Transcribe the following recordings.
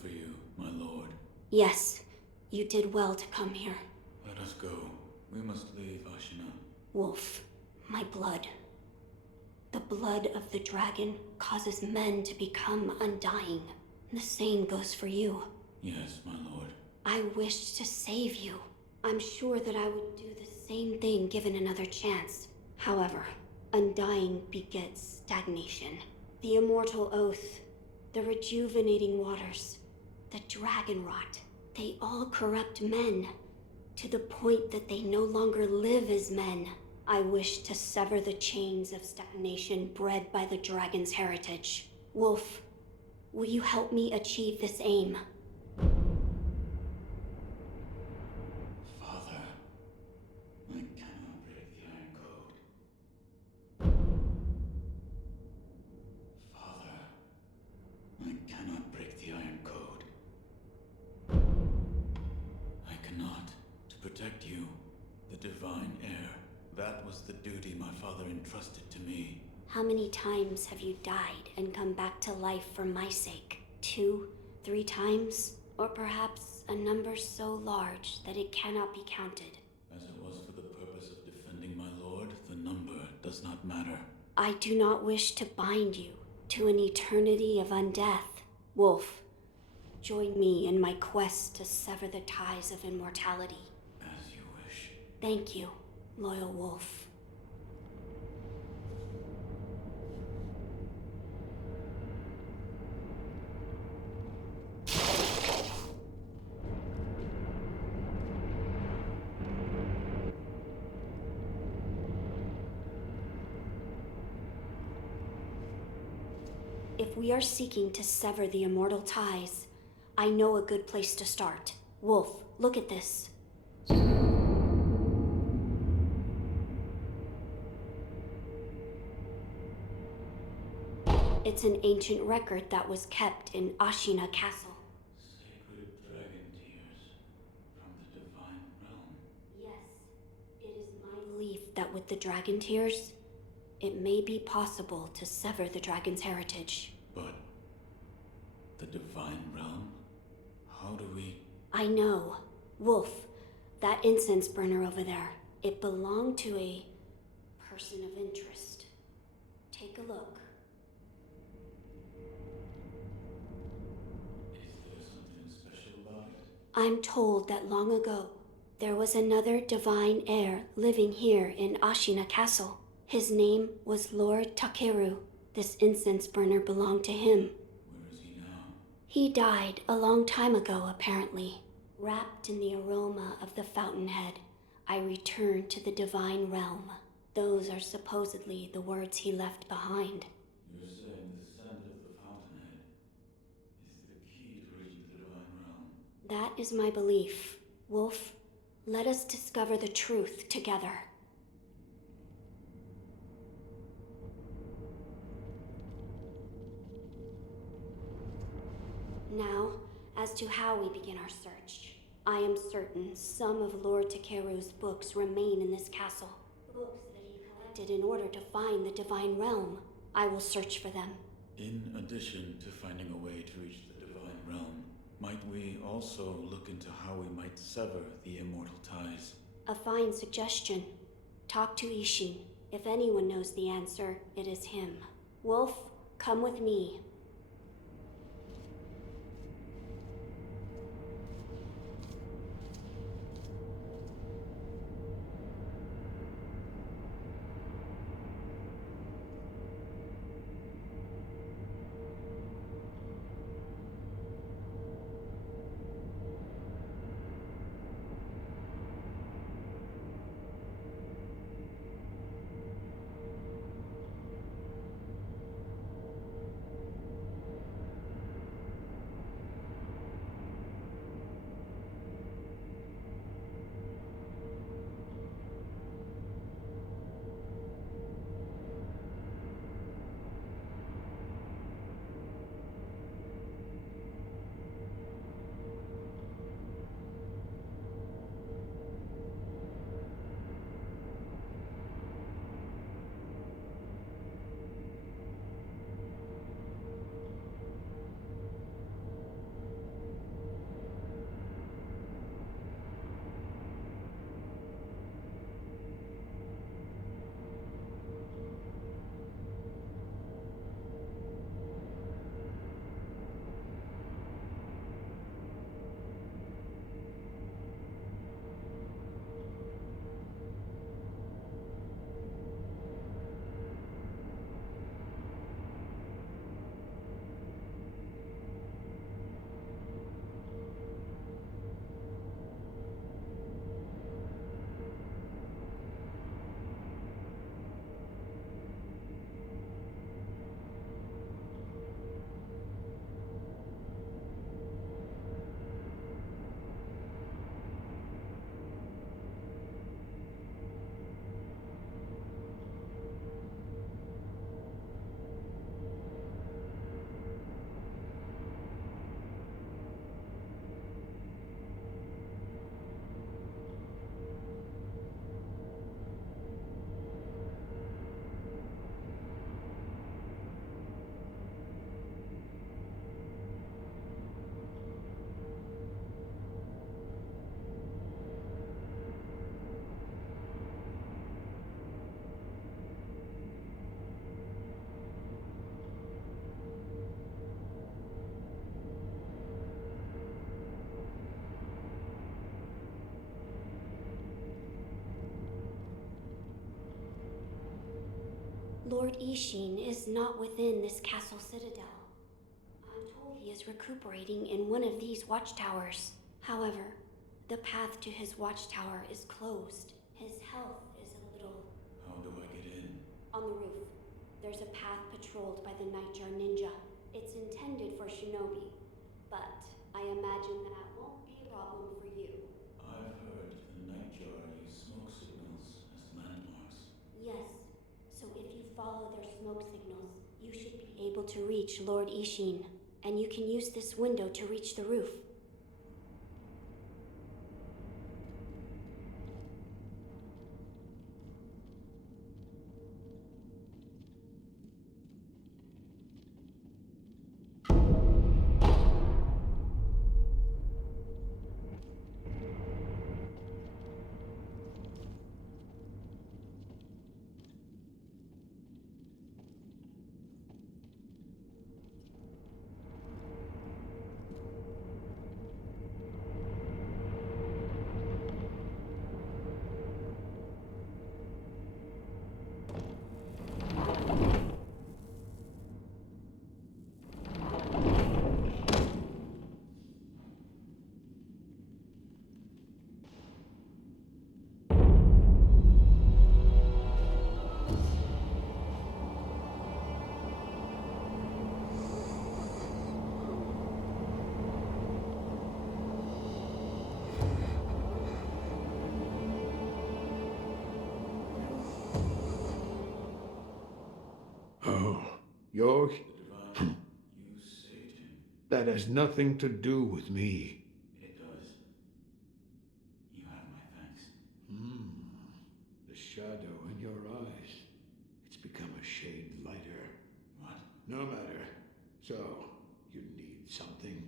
for you, my lord. Yes, you did well to come here. Let us go. We must leave, Ashina. Wolf, my blood. The blood of the dragon causes men to become undying. The same goes for you. Yes, my lord. I wished to save you. I'm sure that I would do the same thing given another chance. However, undying begets stagnation. The immortal oath, the rejuvenating waters, the dragon rot, they all corrupt men, to the point that they no longer live as men. I wish to sever the chains of stagnation bred by the dragon's heritage. Wolf, will you help me achieve this aim? Father, I cannot break the Iron Code. Father, I cannot break the Iron Code. I cannot. To protect you, the divine heir. That was the duty my father entrusted to me. How many times have you died and come back to life for my sake? 2, 3 times? Or perhaps a number so large that it cannot be counted? As it was for the purpose of defending my lord, the number does not matter. I do not wish to bind you to an eternity of undeath. Wolf, join me in my quest to sever the ties of immortality. As you wish. Thank you, loyal wolf. If we are seeking to sever the immortal ties, I know a good place to start. Wolf, look at this. It's an ancient record that was kept in Ashina Castle. Sacred dragon tears from the divine realm. Yes, it is my belief that with the dragon tears, it may be possible to sever the dragon's heritage. But the divine realm? How do we... I know. Wolf, that incense burner over there, it belonged to a person of interest. Take a look. Is there something special about it? I'm told that long ago, there was another divine heir living here in Ashina Castle. His name was Lord Takeru. This incense burner belonged to him. Where is he now? He died a long time ago, apparently. Wrapped in the aroma of the fountainhead, I returned to the divine realm. Those are supposedly the words he left behind. You're saying the scent of the fountainhead is the key to reaching the divine realm? That is my belief. Wolf, let us discover the truth together. Now, as to how we begin our search. I am certain some of Lord Takeru's books remain in this castle. Books that he collected in order to find the divine realm. I will search for them. In addition to finding a way to reach the divine realm, might we also look into how we might sever the immortal ties? A fine suggestion. Talk to Isshin. If anyone knows the answer, it is him. Wolf, come with me. Lord Isshin is not within this castle citadel. I'm told he is recuperating in one of these watchtowers. However, the path to his watchtower is closed. His health is a little... How do I get in? On the roof, there's a path patrolled by the Nightjar Ninja. It's intended for shinobi, but I imagine that won't be a problem for you. I've heard the Nightjar use smoke signals as landmarks. Yes, so if you follow their smoke signals, you should be able to reach Lord Isshin, and you can use this window to reach the roof. Oh, you're... The Divine, you saved him. That has nothing to do with me. It does. You have my thanks. The shadow in your eyes. It's become a shade lighter. What? No matter. So, you need something?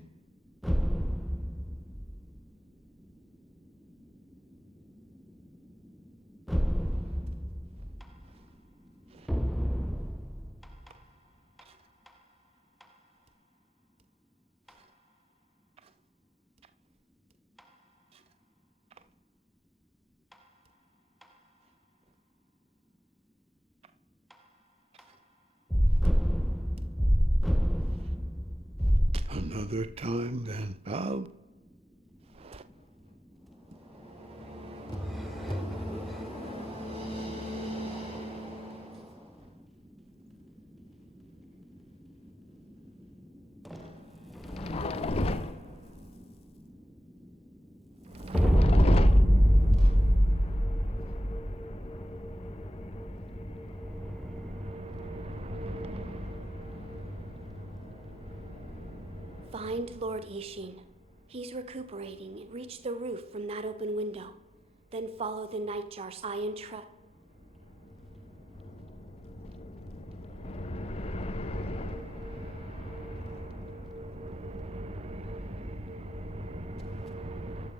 Another time then, pal? Find Lord Isshin. He's recuperating. Reach the roof from that open window. Then follow the Nightjar's iron trap.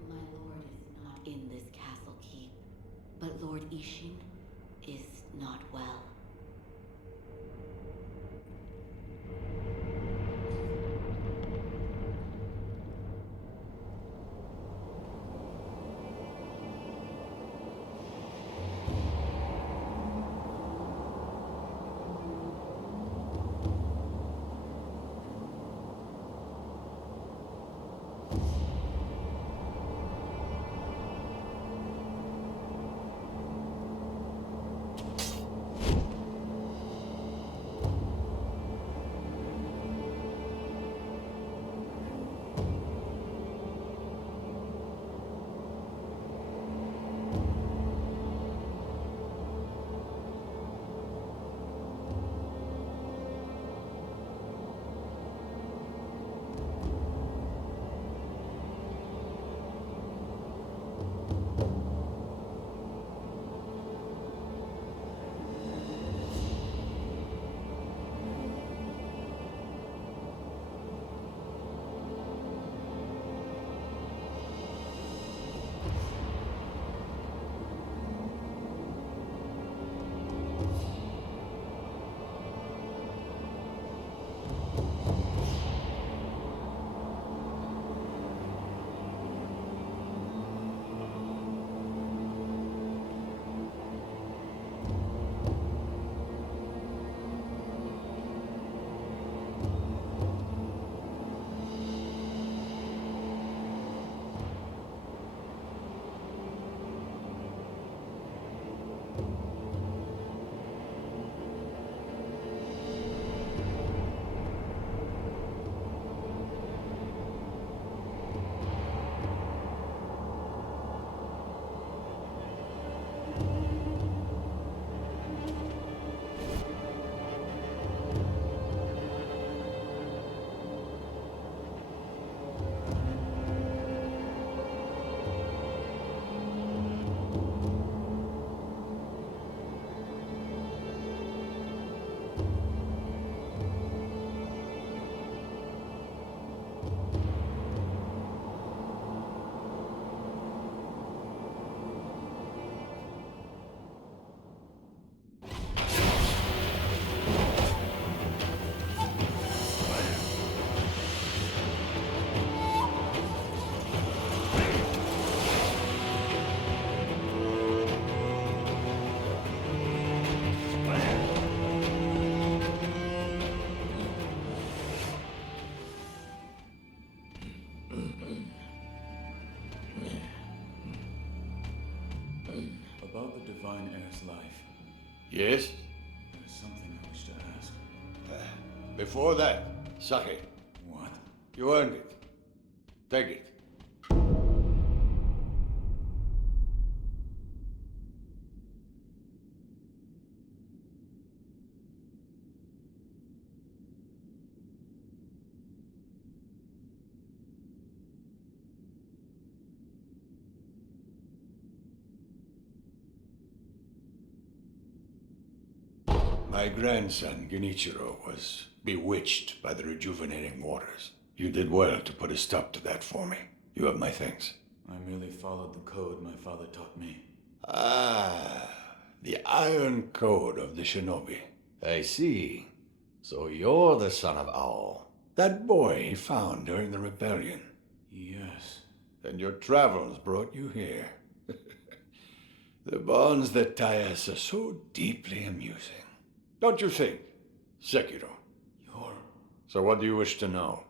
My lord is not in this castle keep, but Lord Isshin is not well. Yes? There's something I wish to ask. Before that, sake. What? You earned it. Take it. My grandson, Genichiro, was bewitched by the rejuvenating waters. You did well to put a stop to that for me. You have my thanks. I merely followed the code my father taught me. Ah, the Iron Code of the Shinobi. I see. So you're the son of Owl. That boy he found during the rebellion. Yes. And your travels brought you here. The bonds that tie us are so deeply amusing. Don't you think, Sekiro? You're... So what do you wish to know?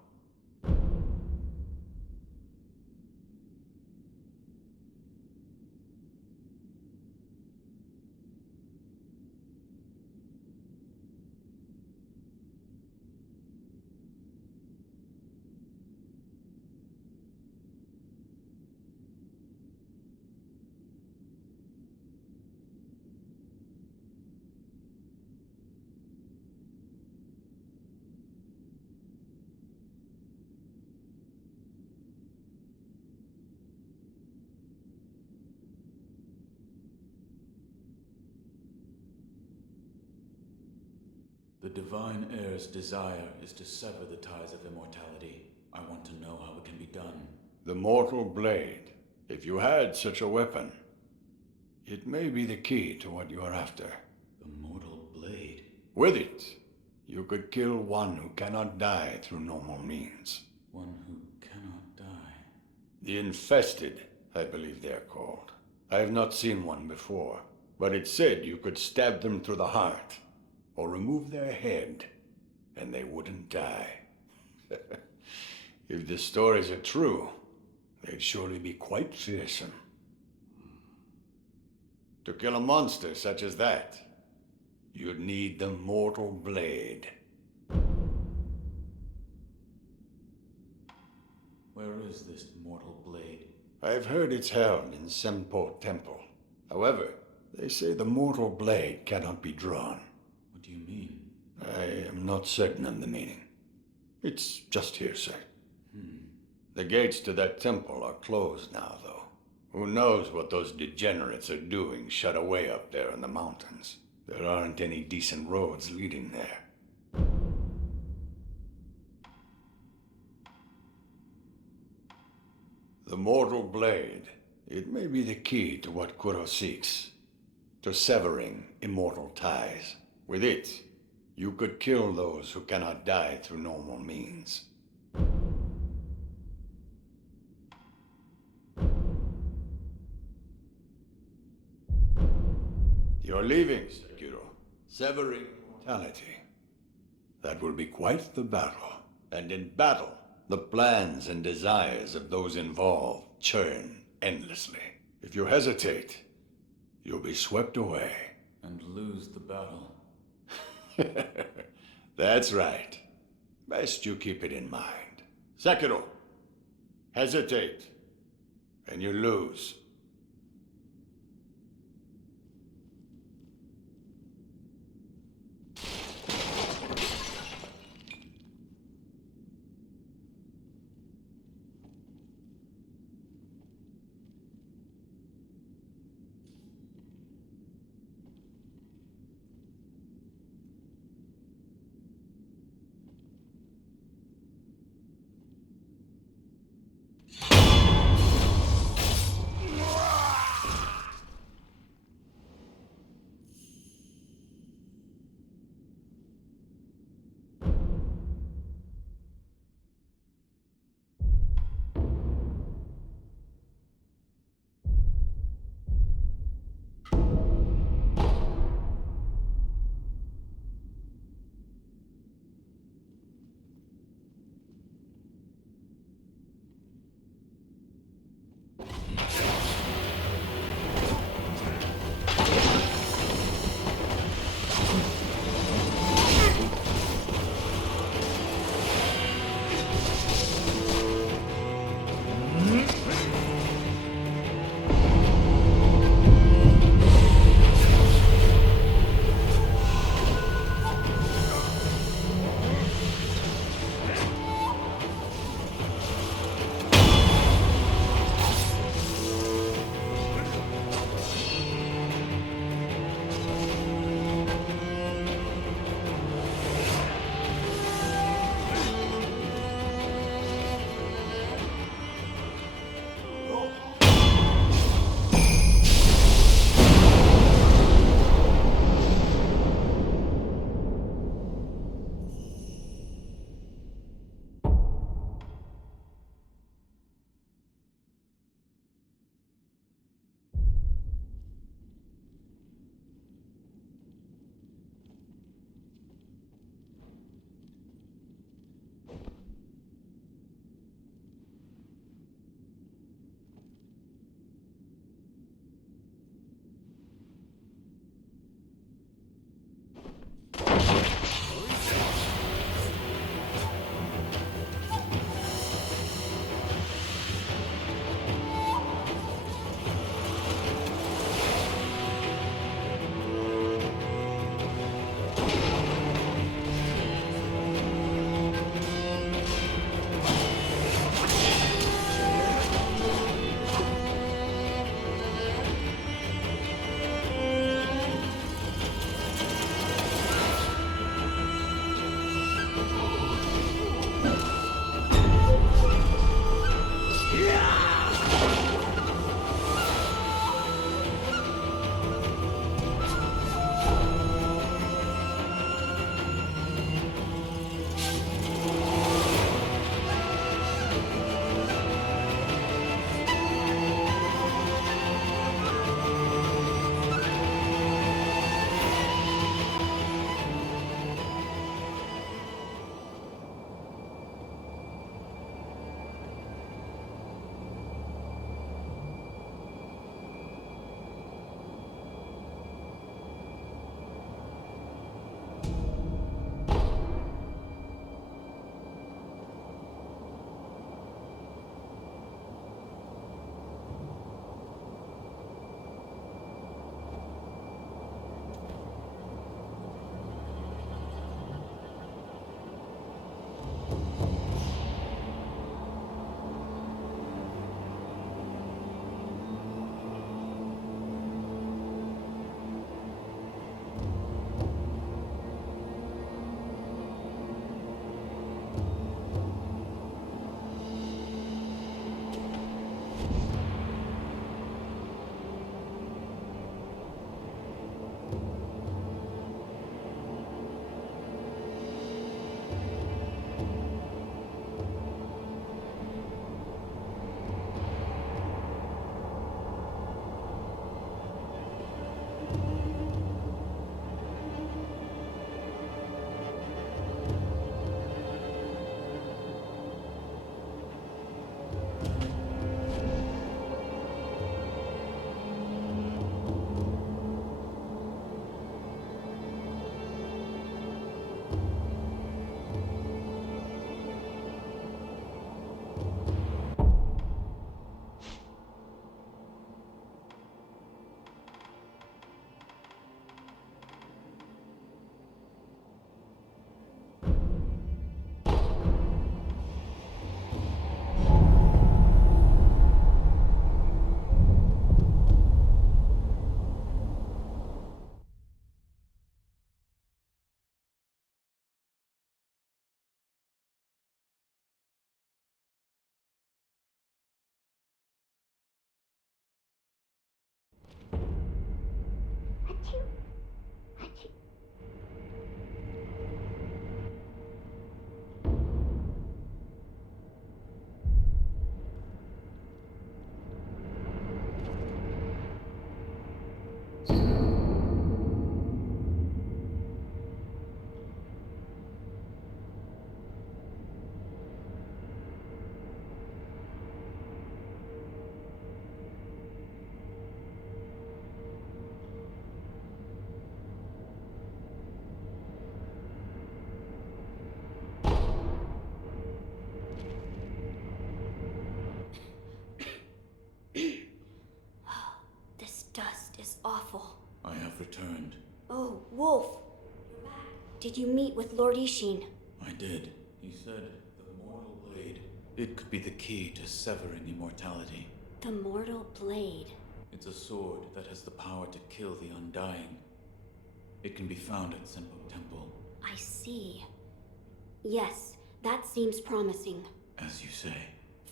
The Divine Heir's desire is to sever the ties of immortality. I want to know how it can be done. The Mortal Blade. If you had such a weapon, it may be the key to what you are after. The Mortal Blade? With it, you could kill one who cannot die through normal means. One who cannot die. The Infested, I believe they're called. I have not seen one before, but it said you could stab them through the heart, or remove their head, and they wouldn't die. If the stories are true, they'd surely be quite fearsome. To kill a monster such as that, you'd need the Mortal Blade. Where is this Mortal Blade? I've heard it's held in Senpo Temple. However, they say the Mortal Blade cannot be drawn. What do you mean? I am not certain of the meaning. It's just hearsay. The gates to that temple are closed now, though. Who knows what those degenerates are doing shut away up there in the mountains. There aren't any decent roads leading there. The Mortal Blade. It may be the key to what Kuro seeks. To severing immortal ties. With it, you could kill those who cannot die through normal means. You're leaving, Sekiro. Severing mortality. That will be quite the battle. And in battle, the plans and desires of those involved churn endlessly. If you hesitate, you'll be swept away. And lose the battle. That's right. Best you keep it in mind. Sekiro, hesitate, and you lose. returned. Oh, Wolf! You're back. Did you meet with Lord Isshin? I did. He said the mortal blade, it could be the key to severing immortality. The mortal blade. It's a sword that has the power to kill the undying. It can be found at Senpo Temple. I see. Yes, that seems promising. As you say.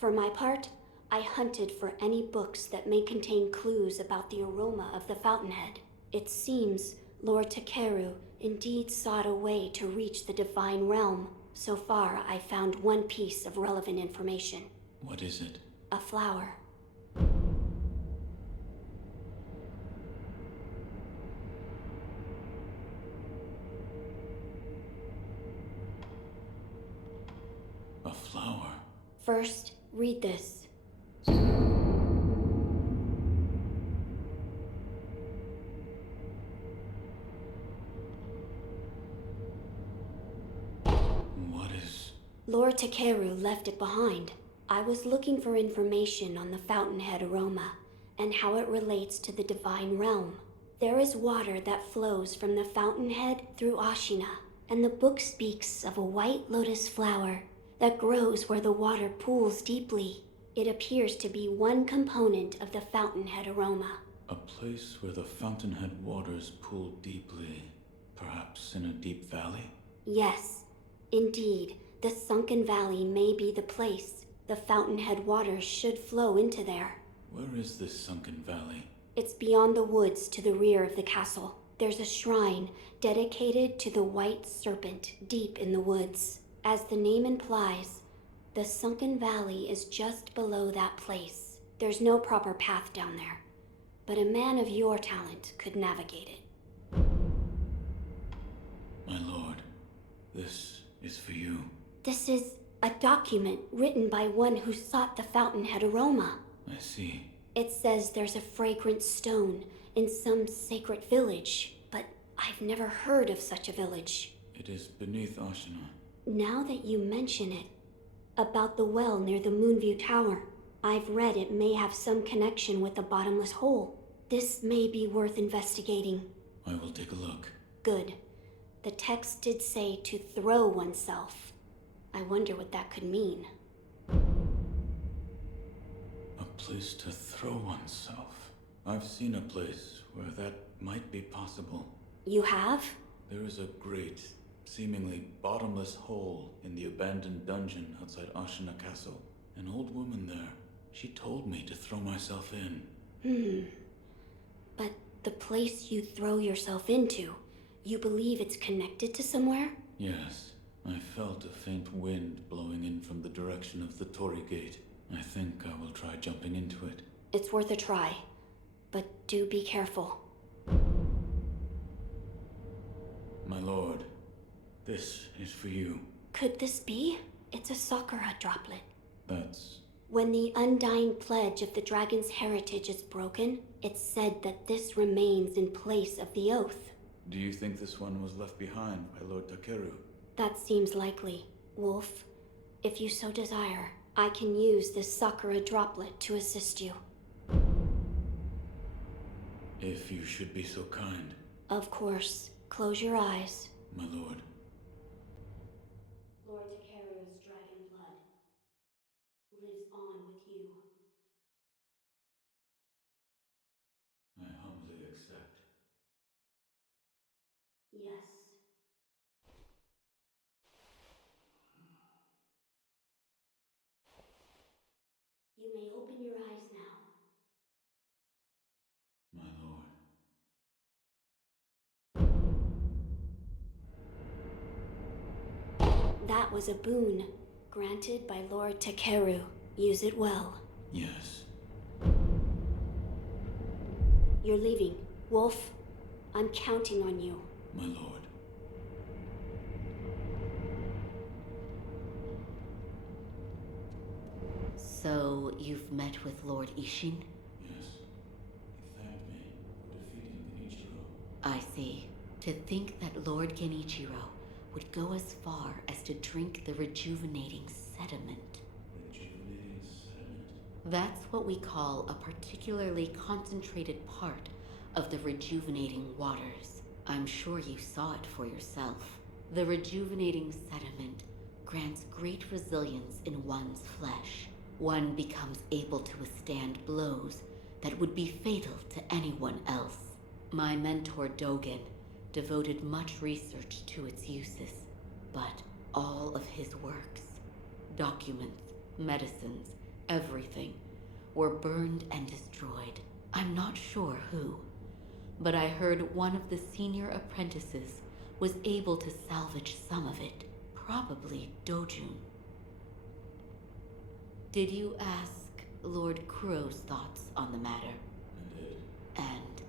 For my part, I hunted for any books that may contain clues about the aroma of the fountainhead. It seems Lord Takeru indeed sought a way to reach the divine realm. So far, I found one piece of relevant information. What is it? A flower. A flower? First, read this. What is... Lord Takeru left it behind. I was looking for information on the fountainhead aroma and how it relates to the divine realm. There is water that flows from the fountainhead through Ashina, and the book speaks of a white lotus flower that grows where the water pools deeply. It appears to be one component of the fountainhead aroma. A place where the fountainhead waters pool deeply, perhaps in a deep valley? Yes, indeed, the sunken valley may be the place. The fountainhead waters should flow into there. Where is this sunken valley? It's beyond the woods to the rear of the castle. There's a shrine dedicated to the white serpent deep in the woods. As the name implies, the sunken valley is just below that place. There's no proper path down there, but a man of your talent could navigate it. My lord, this is for you. This is a document written by one who sought the fountainhead aroma. I see. It says there's a fragrant stone in some sacred village, but I've never heard of such a village. It is beneath Ashina. Now that you mention it, about the well near the Moonview Tower, I've read it may have some connection with the bottomless hole. This may be worth investigating. I will take a look. Good. The text did say to throw oneself. I wonder what that could mean. A place to throw oneself. I've seen a place where that might be possible. You have? There is a great, seemingly bottomless hole in the abandoned dungeon outside Ashina Castle. An old woman there. She told me to throw myself in. But the place you throw yourself into, you believe it's connected to somewhere? Yes. I felt a faint wind blowing in from the direction of the Torii Gate. I think I will try jumping into it. It's worth a try, but do be careful. My lord, this is for you. Could this be? It's a Sakura droplet. That's... When the undying pledge of the dragon's heritage is broken, it's said that this remains in place of the oath. Do you think this one was left behind by Lord Takeru? That seems likely. Wolf, if you so desire, I can use this Sakura droplet to assist you. If you should be so kind. Of course. Close your eyes. My lord. Lord Takeru's dragon blood lives on with you. I humbly accept. Yes. You may open your eyes now. My lord. That was a boon, granted by Lord Takeru. Use it well. Yes. You're leaving. Wolf, I'm counting on you. My lord. So, you've met with Lord Isshin? Yes. He thanked me for defeating Genichiro. I see. To think that Lord Genichiro would go as far as to drink the rejuvenating sediment. Rejuvenating sediment? That's what we call a particularly concentrated part of the rejuvenating waters. I'm sure you saw it for yourself. The rejuvenating sediment grants great resilience in one's flesh. One becomes able to withstand blows that would be fatal to anyone else. My mentor Dogen devoted much research to its uses, but all of his works, documents, medicines, everything, were burned and destroyed. I'm not sure who, but I heard one of the senior apprentices was able to salvage some of it, probably Dojun. Did you ask Lord Kuro's thoughts on the matter? I did. And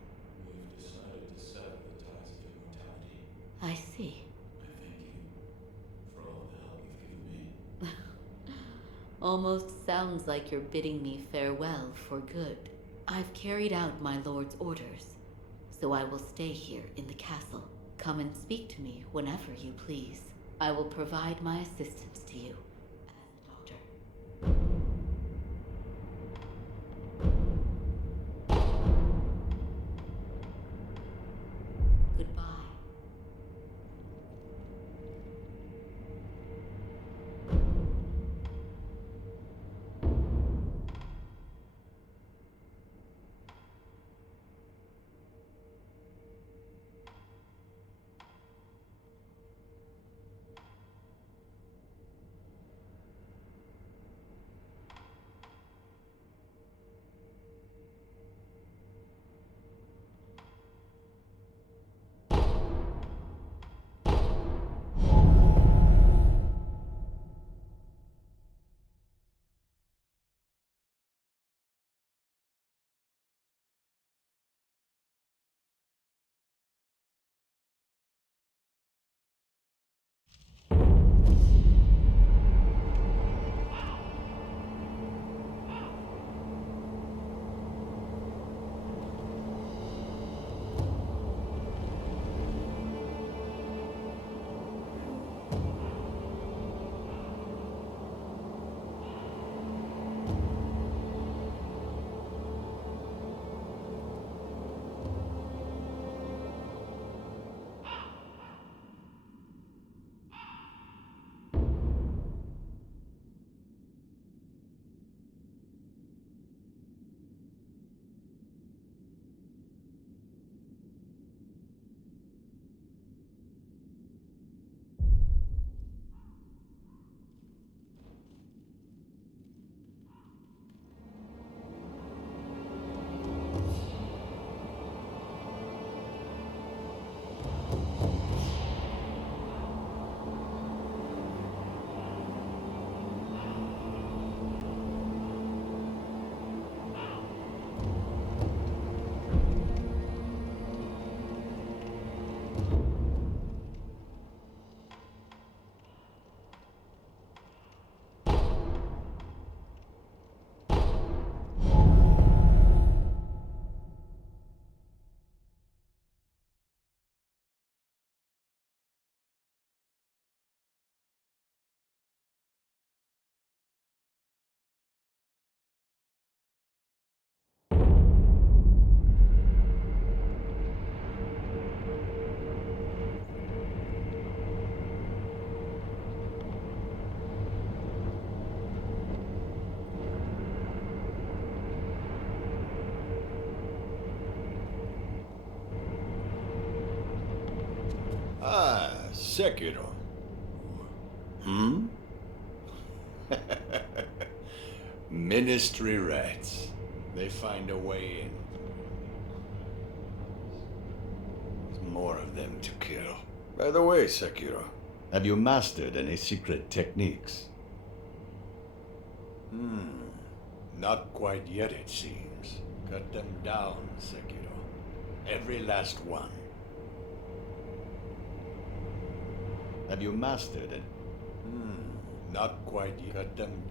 We've decided to sever the ties of immortality. I see. I thank you for all the help you've given me. Almost sounds like you're bidding me farewell for good. I've carried out my lord's orders, so I will stay here in the castle. Come and speak to me whenever you please. I will provide my assistance to you as the doctor. Goodbye. Ah, Sekiro. Hmm? Ministry rats. They find a way in. There's more of them to kill. By the way, Sekiro, have you mastered any secret techniques? Not quite yet, it seems. Cut them down, Sekiro. Every last one. Have you mastered it? Not quite yet. Cut them.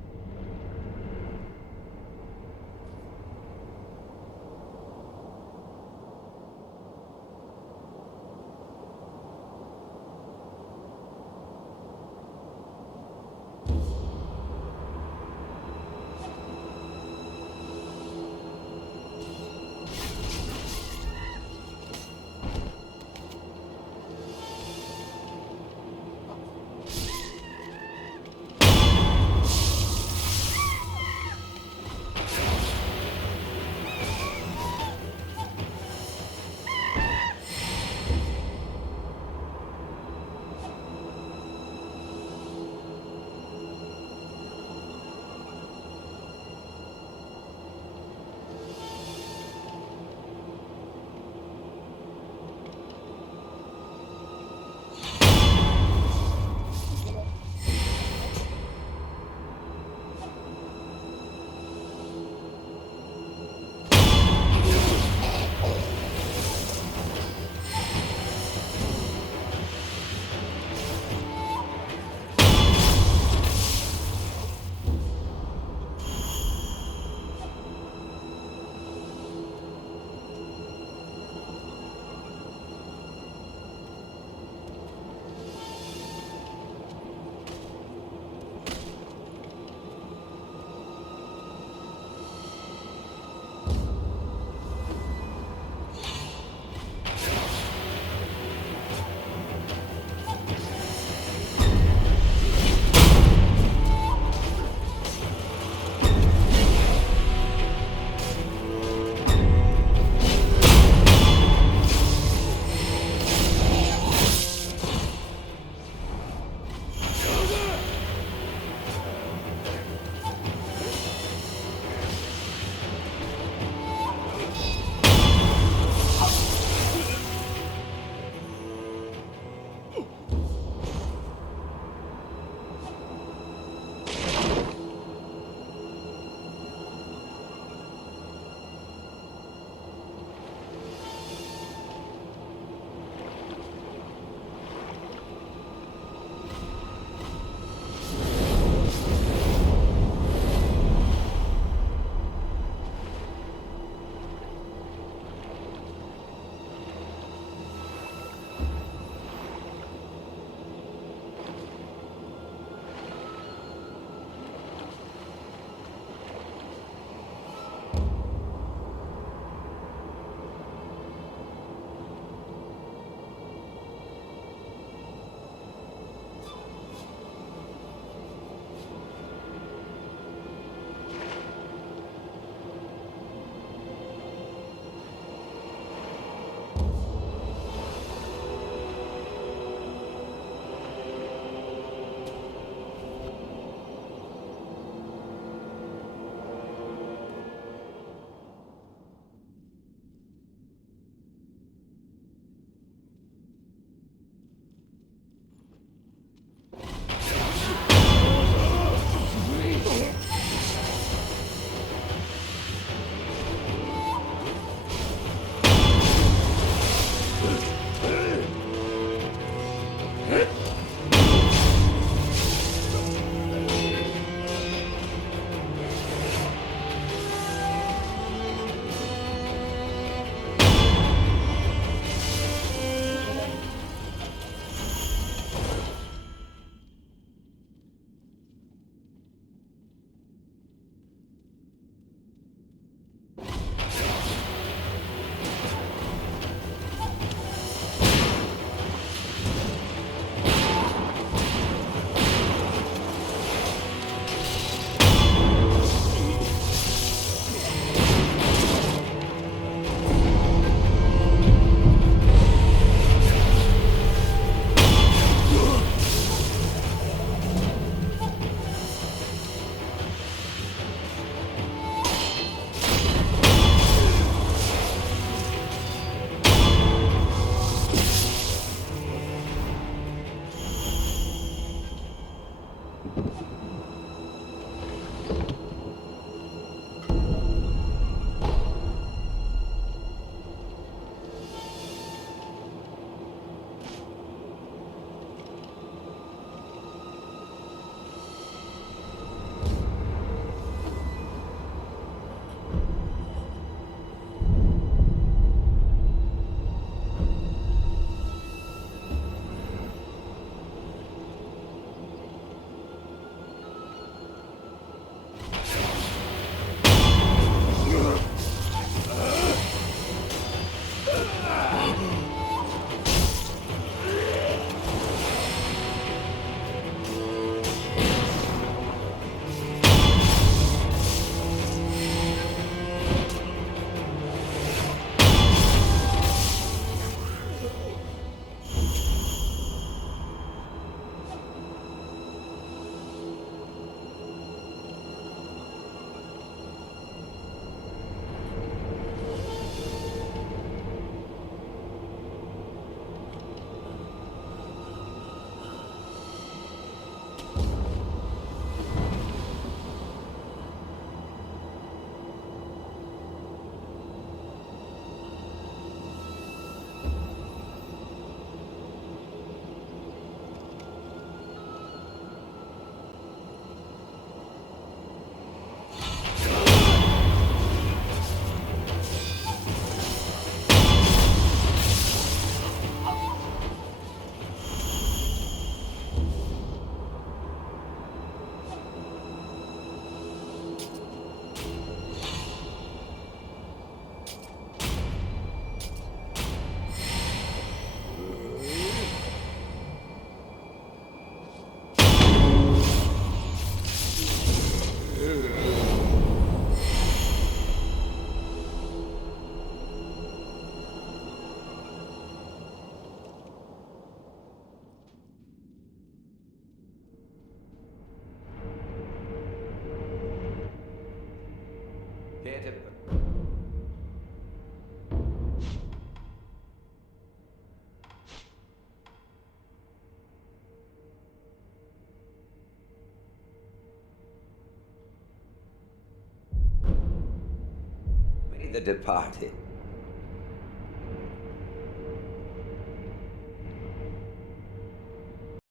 The departed